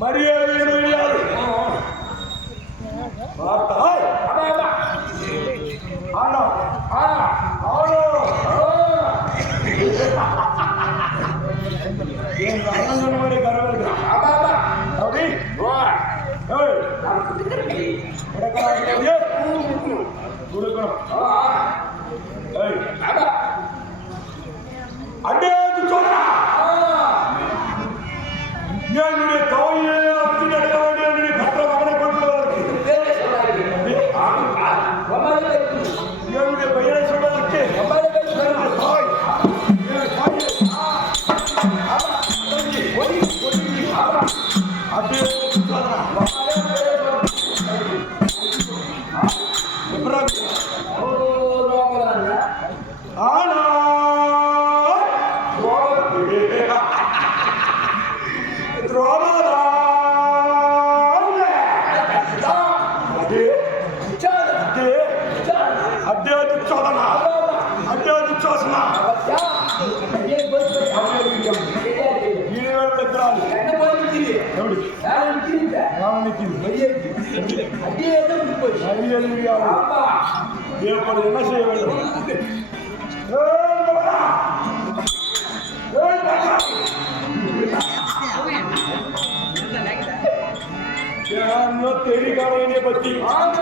ಮರ್ಯಾದೆಯನ್ನು ಯಾರು ಗುರುಗಳು ಅಡ್ಡ. ஏற்பாடு என்ன செய்ய வேண்டும் தெரிகாரையினை பற்றி ஆங்க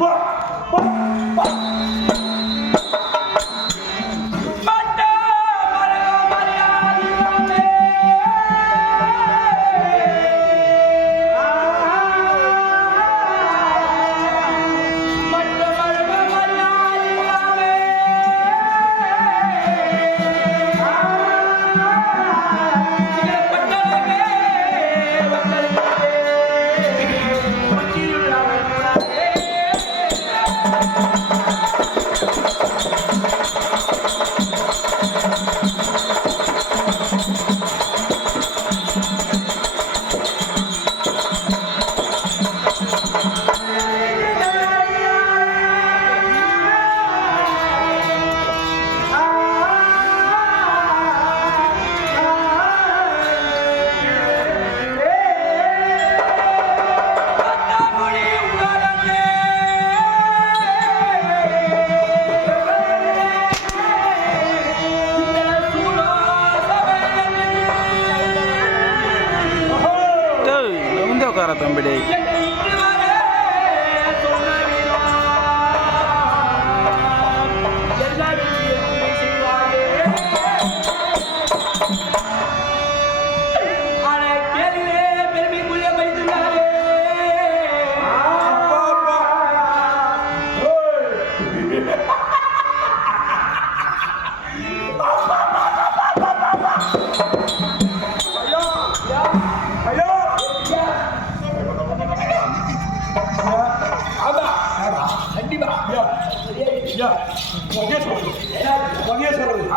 আকবর கண்டிப்பா ஐயா ஐயா வகையா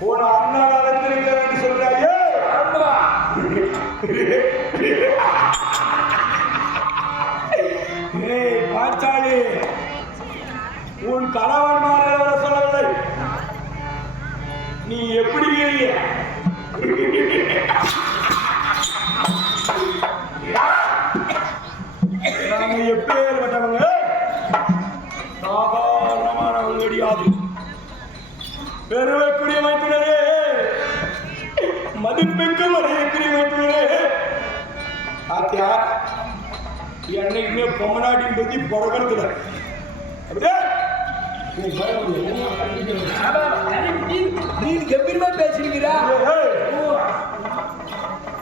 உன் அண்ணா நடத்திருக்கிறேன் என்று சொல்றாயே. ஆமா. ஏய் பாச்சாலி உன் கணவன் வர சொல்லவில்லை. நீ எப்படி பொம்மநாட்டின் பத்தி புறக்கிறதுல அப்படியே. நீ கம்பீரமா பேசுறீங்களா ஏய்,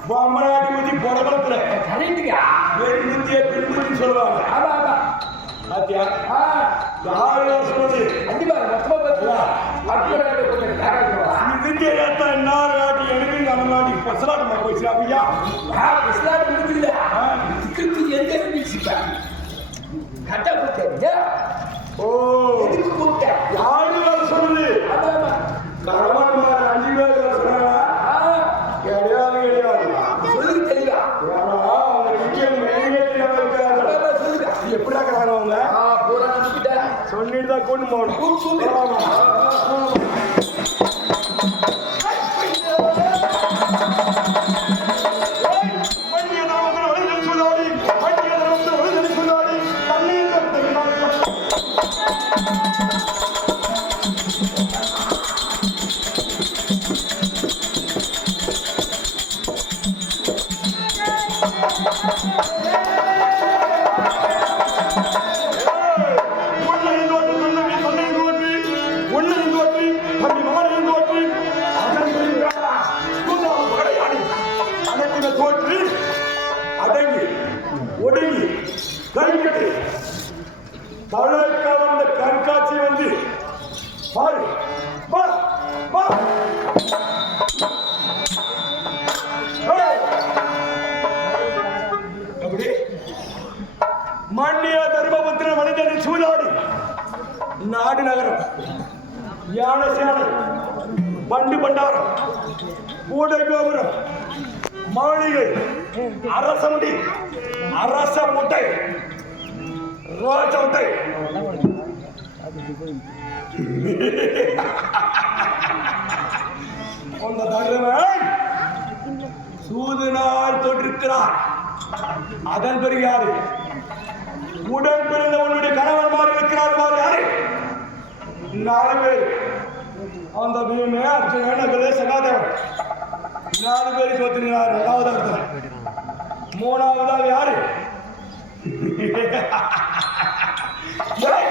பொம்மநாட்டி பத்தி புறக்கிறதுல கரெக்டுங்க பெண் புத்திய பெண் புத்தின்னு சொல்லுவாங்க. ஆ. யார் சொல்றது கண்டிப்பா மொத்தமா பேசுவா அப்படியே இதுக்கு ஏத்த என்ன நாட்டி எனக்கு நம்ம நாட்டி பசலாட்டமா போச்சு ஐயா ஆ இஸ்லாம் இருக்குல்ல இதுக்கு எந்த கட்ட கொடுத்தீங்க ஓ. எதுக்கு கூப்பிட்டேன் யாரு சொல்றது ஆமா ஆமா கணவன்மார் அஞ்சு பேர் சொல்றாங்க ஆ. கிடையாது கிடையாது. சொல்லுங்க ஏன்னா அவங்க சொல்லுங்க. எப்படா இருக்கிறாங்க அவங்க? சொல்லிட்டு தான் கொண்டு போகணும் மண்ணிய தர்மபுத்திர மனிதனின் சூழாடி நாடு நகரம் யானை சேனை பண்டு பண்டாரம் கூடை கோபுரம் மாளிகை அரசமுடி அரச முட்டை ரோஜ முட்டை. அந்த தகவல் சூதுனால் தொற்றிருக்கிறார் அதன் பிறகு யாரு? உடன் பிறந்த உன்னுடைய இருக்கிறார் இருக்கிறார்கள் யாரு? நாலு பேர். அந்த பீமே அர்ஜுனன் நகுலே சகாதேவன் நாலு பேருக்கு ஒத்துக்கிறார் ரெண்டாவது ஒருத்தர் மூணாவதாக யாரு? ஏய்,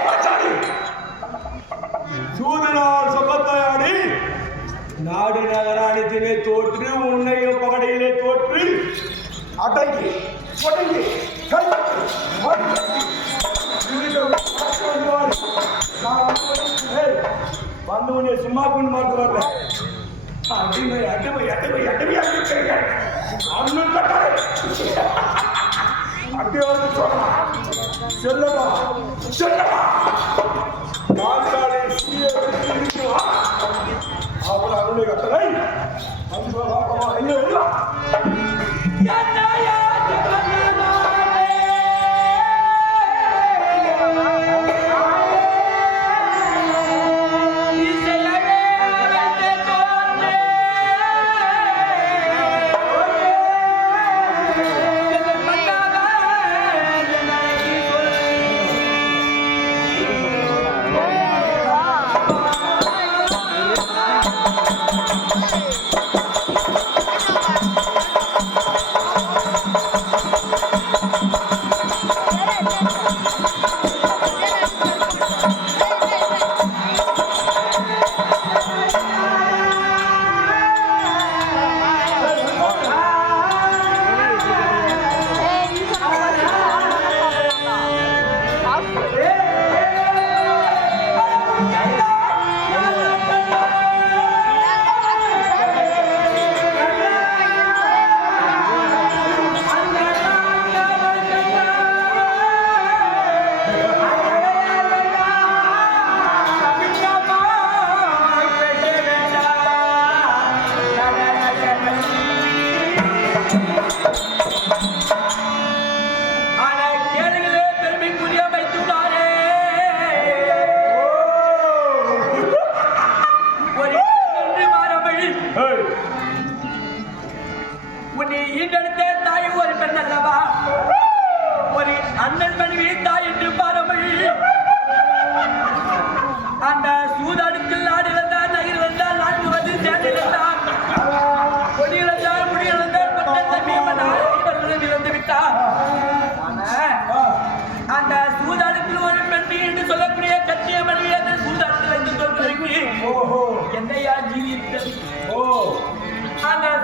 சூதனால் சொப்பத்தாடி நாடு நகராணித்திலே தோற்று உன்னையும் பகடையிலே தோற்று அடங்கி. ஒடங்கி கைப்பற்றி மறுபடி இவர்கள் பார்த்து வருவார். நான் வந்து, ஏய், வந்து உன்னை சும்மா கொண்டு மாட்டு வரல அடிமை அடிமை அடிமை அடிமை அடிமை அண்ணன் கட்டாரு அப்படியே வந்து சொல்லலாம் செல்லவா செல்லவா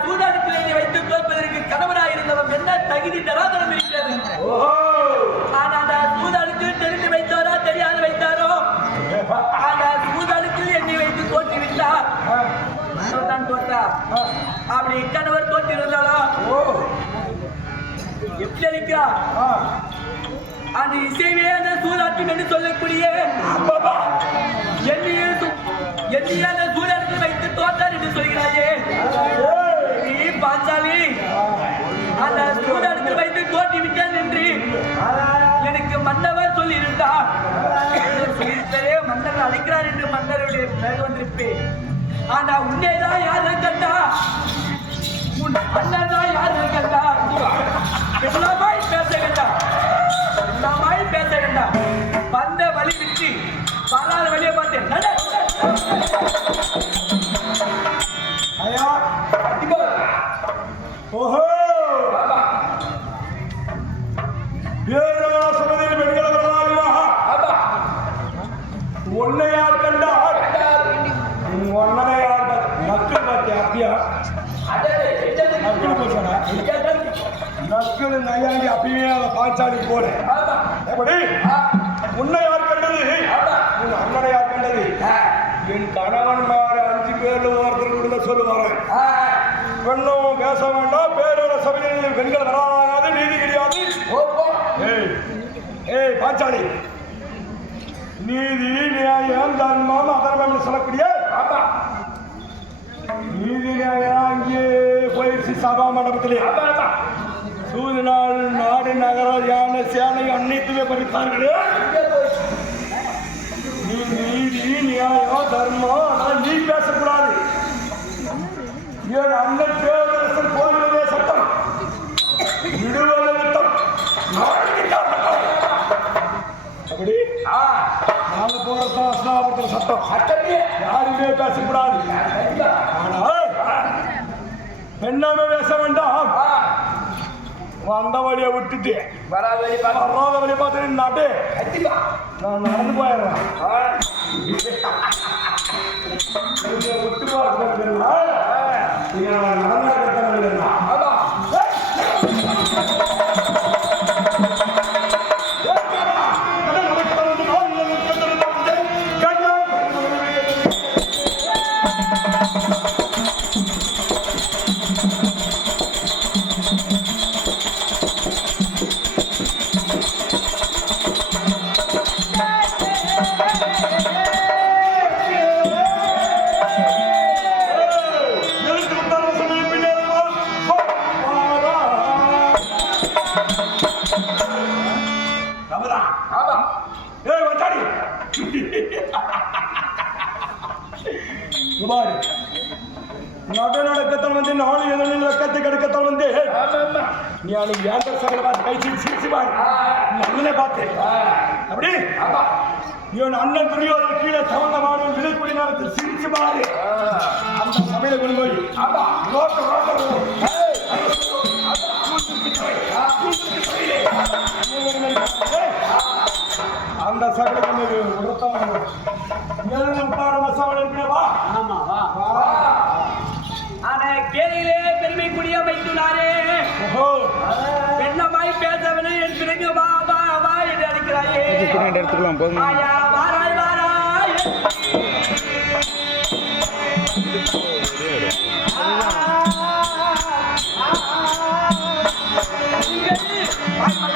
அந்த சூதாட்டத்திலே வைத்து தோற்பதற்கு கணவனாக இருந்தவன் என்ன தகுதி தராதரம் இருக்கிறது? ஓஹோ ஆனா அந்த சூதாட்டத்தில் தெரிந்து வைத்தாரா தெரியாது வைத்தாரோ? அந்த சூதாட்டத்தில் என்னை வைத்து தோற்றி விட்டார் தான் அப்படி கணவர் தோற்றிருந்தாலோ? ஓ எப்படி இருக்கிறா அந்த இசைவே அந்த சூதாட்டம் என்று சொல்லக்கூடிய அப்பா என்னையே சு- என்னையே அந்த சூதாட்டத்தில் வைத்து தோற்றார் என்று சொல்கிறாயே ஏய் நீ பாஞ்சாலி அந்த சூதாட்டத்தில் வைத்து தோற்றி விட்டேன் என்று எனக்கு மன்னவர் சொல்லியிருந்தார். சொல்லியிருந்தாரே மன்னர் அழைக்கிறார் என்று மன்னருடைய பெயர் வந்திருப்பேன். ஆனா உன்னைதான் யாரு கண்டா? உன் அண்ணன் தான் யாரு கண்டா? எல்லாமாய் பேச வேண்டாம். எல்லாமாய் பேச வேண்டாம். வந்த வழி விட்டு வராத வழியை பார்த்தேன் நட, ஐயா ஓஹோ. நக்கல் நையாண்டி அப்பயுமே அவன் பாய்ச்சாடி போல. எப்படி? உன்னை யார் கண்டது? உன் அண்ணனை யார் கண்டது? என் கணவன் மாற அஞ்சு பேர்ல ஒருத்தர் கூட சொல்லுவாங்க பெண்ணும் பேச வேண்டாம் பேரோட சபையில் பெண்கள் வராது நீதி கிடையாது. ஏய் பாஞ்சாலி. நீதி நியாயம் தர்மம் அதர்மம் என்று சொல்லக்கூடிய பாபா, நீதி நியாயம் அங்கே போயிடுச்சு சபா மண்டபத்திலே. சூதினால் நாடு நகர யானை சேனை அனைத்துமே போய். நீ நீதி நியாயம் தர்மம் ஆனால் நீ பேசக்கூடாது என் அண்ணன் பேரரசன் கோவிலே சட்டம் விடுதலை. அப்படி நாலு போறதான் அஸ்லாபத்திர சட்டம் சட்டமே. யாருமே பேசக்கூடாது கண்டிப்பா. ஆனால் பெண்ணாம வந்த வழியை விட்டுட்டு வராத வழி. வராத வழியை பார்த்துட்டு நாட்டு. நான் நடந்து போயிடுறேன் விட்டு நீங்க நடந்து நடு நடக்கத்தான் வந்து நாலு எதிரில் வெக்கத்தை கெடுக்கத்தான் வந்து நீ அன்னைக்கு வேண்டர் சகல பார்த்து கை சிரிச்சு சிரிச்சு பாரு. நீ அண்ணனை பார்த்து. அப்படி? இவன் அண்ணன் துணியோட கீழே தவந்த மாடு விழுக்குடி நேரத்தில் சிரிச்சு பாரு. அந்த சபையில கொண்டு போய் ரோட்ட ரோட்ட ரோட்ட. பாரு மசாவல் இருக்கிறவா ஆமா வா. ஆன கேளிலே பெருமை குடிய வைத்துனாரே ஓஹோ. பெண்ணமாய் பேசவனே என் பிறகு வா வா வா என்று அழைக்கிறாயே. பின்னாடி எடுத்துக்கலாம் போதும்? ஆயா வாராய் வாராய். வாராய்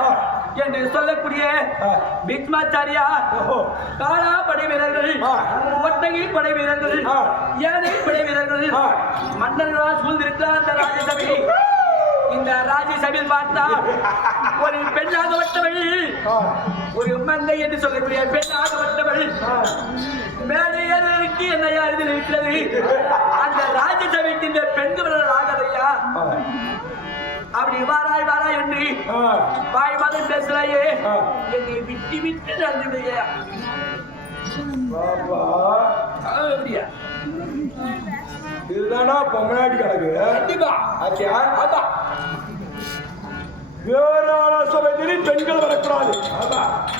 ஆ. என்று சொல்லக்கூடிய. பீஷ்மாச்சாரியா காளா படை வீரர்கள். ஒட்டகை படை வீரர்கள். யானை படை வீரர்கள். மன்னர்களால் சூழ்ந்திருக்கிறார் அந்த ராஜ்யசபை இந்த ராஜ்யசபையில் பார்த்தால் ஒரு பெண்ணாகப்பட்டவள் ஆ, ஒரு மங்கை என்று சொல்லக்கூடிய பெண்ணாகப்பட்டவள் ஆ. மேடையருக்கு என்ன அறிவில் இருக்கிறது அந்த ராஜ்யசபைக்கு இந்த பெண்கள் ஆகலையா ஆ, அப்படி வாராய் வாராய் என்று. வாய் மதம் பேசுறாயே. என்னை விட்டு விட்டு நடந்துடுயா பாப்பா, அப்படியா? இதுதானா பொம்மநாடி கிடக்கு கண்டிப்பா. ஆச்சியா? ஆமா. வேறான சபையில் பெண்கள் வரக்கூடாது.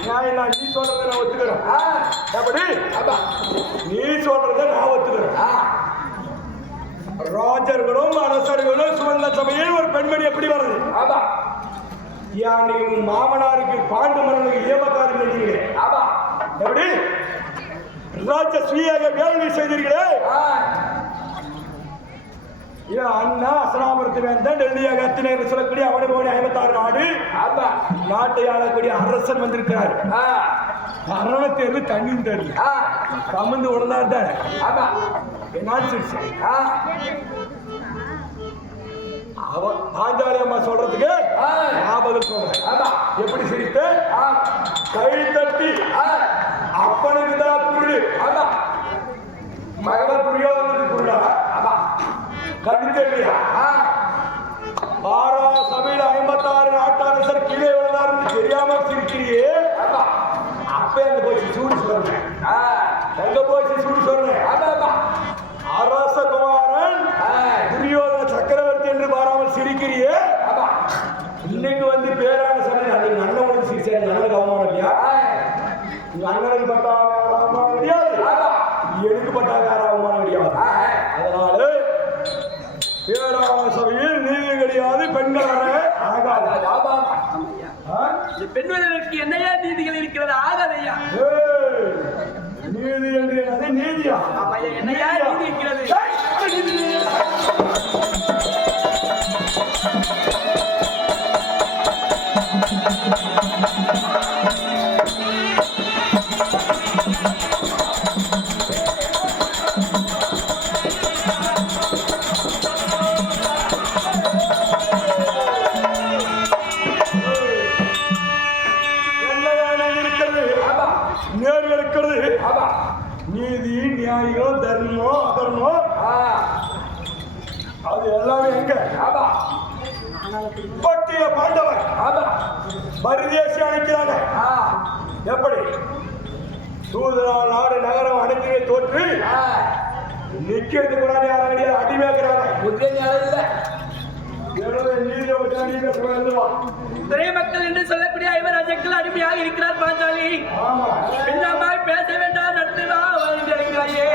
நான் நீ சொல்றதை நான் ஒத்துக்கிறேன். ஆமா. நீ சொல்றதை நான் ஒத்துக்கிறேன். ராஜர்களும் அரசர்களும் சுதந்திர சபையில் ஒரு பெண்மணி எப்படி வருது ஆமா உன் மாமனாருக்கு பாண்டு மன்னனுக்கு ஏமக்காரி நினைக்கிறீங்களே ஆமா எப்படி? ராஜ ஸ்ரீயாக வேள்வி செய்தீர்களே அண்ணா அசனாபுரத்து வேந்தன் டெல்லியாக அத்தினை என்று சொல்லக்கூடிய அவனை ஐம்பத்தாறு நாடு. ஆமா நாட்டை ஆளக்கூடிய அரசன் வந்திருக்கிறார். ஆ, அரணத்தேர்வு தண்ணியும் தெரியல உடனார் தான். ஆமா. என்னாச்சு அவ பாஞ்சாலி அம்மா சொல்றதுக்கு பதில் சொல்றேன். எப்படி சிரித்த? கை தட்டி அப்பனுக்கு தான் புருடு ஆமா. மகள புரியாதவனுக்கு ஆமா. கண்ணு தெரியலையா ஆ, ஆறா சபையில் ஐம்பத்தாறு நாட்டரசர் கீழே விழுந்தாருன்னு தெரியாம சிரிக்கிறியே. அப்ப எங்க போய் சூடு சொல்றேன். ஆ, எங்க போய் சூடு சொல்றேன்? ஆமா ஆமா. அரசகுமாரன் துரியோதன சக்கரவர்த்தி என்று பாராமல் சிரிக்கிறியே. ஆமா. இன்னைக்கு வந்து பேரான சபை அன்னைக்கு அண்ணனுக்கு சிரிச்சா எங்க அண்ணனுக்கு அவமானம் இல்லையா? உங்க அண்ணனுக்கு பட்டாக்கார அவமானம் கிடையாது. ஆமா. எனக்கு பட்டாக்கார அவமானம் கிடையாது. அதனால பேரான சபையில் நீங்க கிடையாது பெண்கள் வர ஆகாது. ஆமா ஆ? இந்த பெண்களுக்கு என்னையா நீதிகள் இருக்கிறது நீதியை விட்டு நீங்க சொல்லுவா துறை மக்கள் என்று சொல்லக்கூடிய ஐவர் ராஜாக்கள் அடிமையாக இருக்கிறார் பாஞ்சாலி. பேச வேண்டாம் நடத்துவா இருக்கிறாயே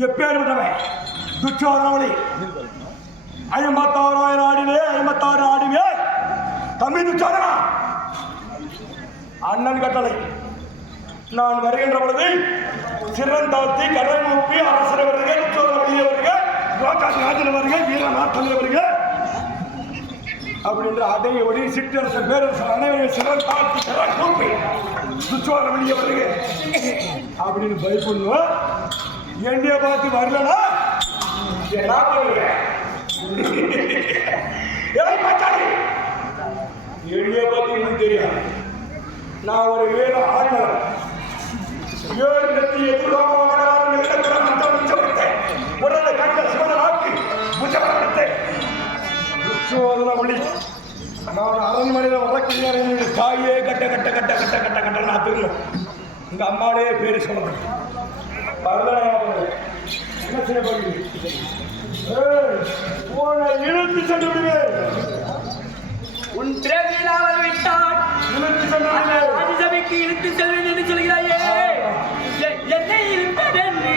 எப்பேற்பட்டவன் துச்சோதனவளி ஐம்பத்தாறாயிரம் ஆடினே ஐம்பத்தாறு ஆடினே. தம்பி துச்சோதனா அண்ணன் கட்டளை. நான் வருகின்ற பொழுது சிறந்தாத்தி கடல் மூப்பி அரசர் வருக துச்சோதன வெளியே வருக ரோகாசி ராஜன் வருக வீரநாத்தன் வருக அப்படின்ற அடைய ஒளி சிற்றரசர் பேரரசர் அனைவரும் சிறந்தாத்தி தாழ்த்தி சிறன் கூப்பி துச்சோதன வெளியே வருக அப்படின்னு பயப்படணும் என்னைய பார்த்து வரலனா? என்ன பண்ணுவேன் என்னைய பார்த்து இன்னும் தெரியாது. நான் ஒரு வீர ஆளுநர் ஏழு நெத்தி உடனே கண்ட சிவன நாக்கு உச்சோதன ஒளி. நான் அரண்மனையில் வரக்கூடிய காயே கட்ட கட்ட கட்ட கட்ட கட்ட கட்ட நான் திருணும் எங்க அம்மாவே பேரு சொல்லணும் இழுத்து சென்று விடுவேன் உன் அவரை விட்டால் இழுத்து சென்று ராஜசபைக்கு இழுத்து செல்வேன் என்று சொல்கிறாயே. என்னை இழுத்ததென்று